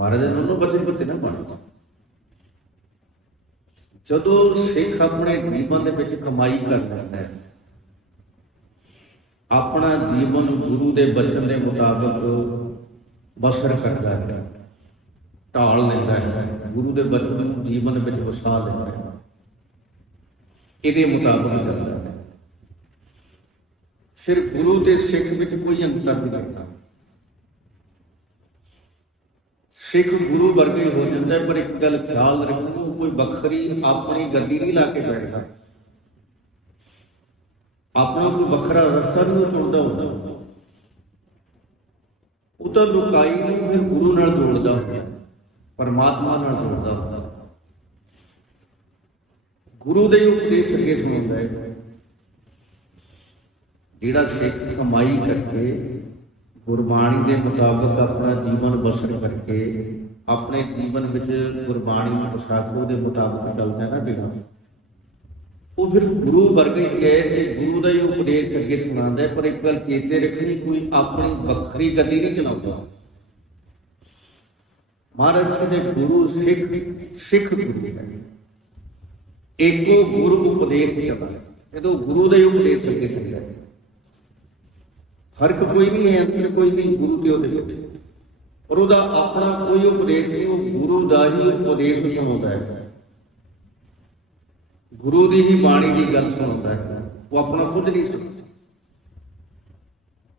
ਮਹਾਰਾਜ ਨੇ ਉਹਨੂੰ ਬਸੇ ਜਦੋਂ ਸਿੱਖ ਆਪਣੇ ਜੀਵਨ ਦੇ ਵਿੱਚ ਕਮਾਈ ਕਰਦਾ ਹੈ, ਆਪਣਾ ਜੀਵਨ ਗੁਰੂ ਦੇ ਬਚਨ ਦੇ ਮੁਤਾਬਕ ਬਸਰ ਕਰਦਾ ਹੈ, ਢਾਲ ਲੈਂਦਾ ਹੈ, ਗੁਰੂ ਦੇ ਬਚਨ ਨੂੰ ਜੀਵਨ ਵਿੱਚ ਵਸਾ ਲੈਂਦਾ ਹੈ। ਇਹਦੇ ਮੁਤਾਬਕ ਚੱਲਦਾ ਹੈ। ਫਿਰ ਗੁਰੂ ਤੇ ਸਿੱਖ ਵਿੱਚ ਕੋਈ ਅੰਤਰ ਨਹੀਂ ਰਹਿੰਦਾ। ਸਿੱਖ ਗੁਰੂ ਵਰਗੇ ਹੋ ਜਾਂਦਾ ਪਰ ਇੱਕ ਗੱਲ ਖਿਆਲ ਰੱਖੋ, ਕੋਈ ਵੱਖਰੀ ਆਪਣੀ ਗੱਦੀ ਨਹੀਂ ਲਾ ਕੇ ਬੈਠਦਾ। ਆਪਣਾ ਕੋਈ ਵੱਖਰਾ ਰਸਤਾ ਨਹੀਂ ਚੁਣਦਾ ਹੁੰਦਾ। ਉਹ ਤਾਂ ਲੁਕਾਈ ਨੂੰ ਫਿਰ ਗੁਰੂ ਨਾਲ ਜੋੜਦਾ ਹੁੰਦਾ ਪਰਮਾਤਮਾ ਨਾਲ ਜੋੜਦਾ ਹੁੰਦਾ ਗੁਰੂ ਦੇ ਹੀ ਉਪਦੇਸ਼ ਅੱਗੇ ਸੁਣਦਾ ਹੈ, ਜਿਹੜਾ ਸਿੱਖ ਕਮਾਈ ਕਰਕੇ ਗੁਰਬਾਣੀ ਦੇ ਮੁਤਾਬਕ ਆਪਣਾ ਜੀਵਨ ਬਸਰ ਕਰਕੇ ਆਪਣੇ ਜੀਵਨ ਵਿੱਚ ਗੁਰਬਾਣੀ ਨੂੰ ਪਸਾਖੋ ਦੇ ਮੁਤਾਬਕ ਚੱਲਦਾ ਨਾ ਬਿਨਾ ਉਹ ਫਿਰ ਗੁਰੂ ਵਰਗੇ ਹੀ ਤੇ ਗੁਰੂ ਦਾ ਹੀ ਉਪਦੇਸ਼ ਅੱਗੇ ਸੁਣਾਉਂਦਾ ਪਰ ਇੱਕ ਗੱਲ ਚੇਤੇ ਰੱਖਣੀ, ਕੋਈ ਆਪਣੀ ਵੱਖਰੀ ਗੱਦੀ ਨਹੀਂ ਚਲਾਉਂਦਾ। ਮਹਾਰਾਜ ਦੇ ਗੁਰੂ ਸਿੱਖ ਸਿੱਖ ਗੁਰੂ ਇੱਕੋ ਗੁਰੂ ਉਪਦੇਸ਼ ਚੱਲਦਾ ਜਦੋਂ ਗੁਰੂ ਦਾ ਹੀ ਉਪਦੇਸ਼ ਅੱਗੇ ਚੱਲਦਾ ਹੈ। ਫ਼ਰਕ ਕੋਈ ਨਹੀਂ ਹੈ ਅੰਤਰ ਕੋਈ ਨਹੀਂ, ਗੁਰੂ ਤੇ ਉਹਦੇ ਵਿੱਚ ਪਰ ਉਹਦਾ ਆਪਣਾ ਕੋਈ ਉਪਦੇਸ਼ ਨਹੀਂ, ਉਹ ਗੁਰੂ ਦਾ ਹੀ ਉਪਦੇਸ਼ ਸੁਣਾਉਂਦਾ ਹੈ। ਗੁਰੂ ਦੀ ਹੀ ਬਾਣੀ ਦੀ ਗੱਲ ਸੁਣਾਉਂਦਾ ਹੈ। ਉਹ ਆਪਣਾ ਖੁਦ ਨਹੀਂ ਸੁਣਦਾ।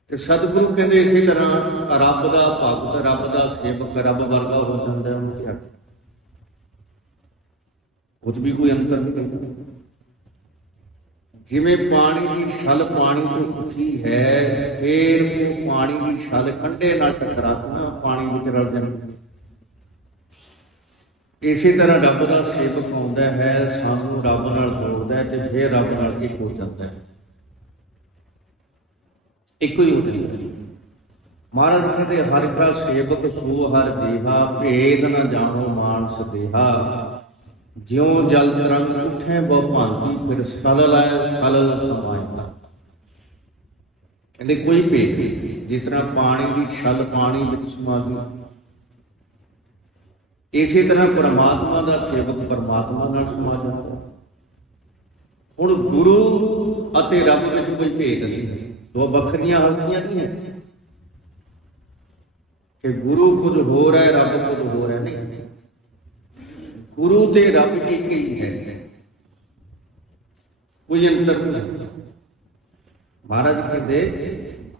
ਤੇ ਸਤਿਗੁਰੂ ਕਹਿੰਦੇ ਇਸੇ ਤਰ੍ਹਾਂ ਰੱਬ ਦਾ ਭਗਤ, ਰੱਬ ਦਾ ਸੇਵਕ, ਰੱਬ ਵਰਗਾ ਹੋ ਜਾਂਦਾ ਹੈ ਕਿਹਾ। ਕੁਝ ਵੀ ਕੋਈ ਅੰਤਰ ਨਹੀਂ ਕਰਦਾ ਜਿਵੇਂ ਪਾਣੀ ਦੀ ਛਲ ਪਾਣੀ ਤੋਂ ਉੱਠੀ ਹੈ, ਫੇਰ ਉਹ ਪਾਣੀ ਦੀ ਛਲ ਕੰਢੇ ਨਾਲ ਟਕਰਾ ਕੇ ਪਾਣੀ ਵਿੱਚ ਰਲ ਜਾਂਦੀ। ਇਸੇ ਤਰ੍ਹਾਂ ਰੱਬ ਦਾ ਸੇਵਕ ਆਉਂਦਾ ਹੈ, ਸਾਨੂੰ ਰੱਬ ਨਾਲ ਜੋੜਦਾ ਹੈ ਤੇ ਫੇਰ ਰੱਬ ਨਾਲ ਇੱਕ ਹੋ ਜਾਂਦਾ ਹੈ। ਇੱਕੋ ਹੀ ਹੁੰਦੀ ਹੈ ਮਹਾਰਾਜ ਕਹਿੰਦੇ, ਹਰ ਕਾ ਸੇਵਕ ਸੋ ਹਰ ਦੇਹਾ, ਭੇਦ ਨਾ ਜਾਣੋ ਮਾਨਸ ਦੇਹਾ। ਜਿਉ ਜਲ ਤਰੰਗ ਉਠੇ ਬਹੁ ਭਾਂਤੀ, ਫਿਰ ਸਲਲ ਆਏ ਸਲਲ ਸਮਾਇਤਾ। ਕਹਿੰਦੇ ਕੋਈ ਭੇਦ ਨਹੀਂ, ਜਿਸ ਤਰ੍ਹਾਂ ਪਾਣੀ ਦੀ ਛਲ ਪਾਣੀ ਵਿੱਚ ਸਮਾ ਗਈ ਇਸੇ ਤਰ੍ਹਾਂ ਪਰਮਾਤਮਾ ਦਾ ਸੇਵਕ ਪਰਮਾਤਮਾ ਨਾਲ ਸਮਾ ਜਾਂਦਾ ਹੁਣ ਗੁਰੂ ਅਤੇ ਰੱਬ ਵਿੱਚ ਕੋਈ ਭੇਦ ਨਹੀਂ ਦੋ ਵੱਖਰੀਆਂ ਹਸਤੀਆਂ ਨਹੀਂ ਹੈ। ਕਿ ਗੁਰੂ ਕੁਝ ਹੋਰ ਹੈ, ਰੱਬ ਕੁਝ ਹੋਰ ਹੈ, ਨਹੀਂ। ਗੁਰੂ ਤੇ ਰੱਬ ਇੱਕ ਹੀ ਹੈ? ਕੋਈ ਅੰਤਰ ਨਹੀਂ। ਮਹਾਰਾਜ ਕਹਿੰਦੇ,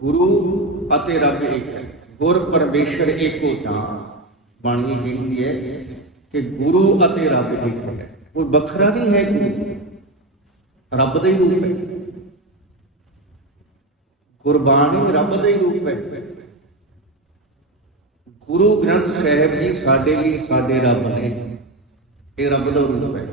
ਗੁਰੂ ਅਤੇ ਰੱਬ ਇੱਕ ਹੈ। ਗੁਰ ਪਰਮੇਸ਼ਰ ਇੱਕੋ ਤਾਂ ਬਾਣੀ ਕਹਿੰਦੀ ਹੈ ਕਿ ਗੁਰੂ ਅਤੇ ਰੱਬ ਇੱਕ ਹੈ। ਕੋਈ ਵੱਖਰਾ ਨਹੀਂ ਹੈ ਗੁਰੂ ਰੱਬ ਦਾ ਹੀ ਰੂਪ ਹੈ। ਗੁਰਬਾਣੀ ਰੱਬ ਦਾ ਹੀ ਰੂਪ ਹੈ। ਗੁਰੂ ਗ੍ਰੰਥ ਸਾਹਿਬ ਜੀ ਸਾਡੇ ਲਈ ਸਾਡੇ ਰੱਬ ਨੇ ਇਹ ਰੱਬ ਦਾ ਰੂਪ ਹੈ।